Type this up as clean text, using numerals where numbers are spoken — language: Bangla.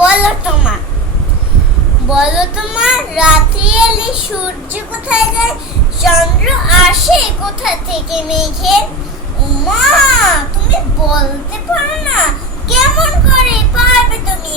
বলো তোমার বলো তোমার রাত্রি এলে সূর্য কোথায় যায়, চন্দ্র আসে কোথা থেকে মেঘের। উমা, তুমি বলতে পারো না, কেমন করে পারবে তুমি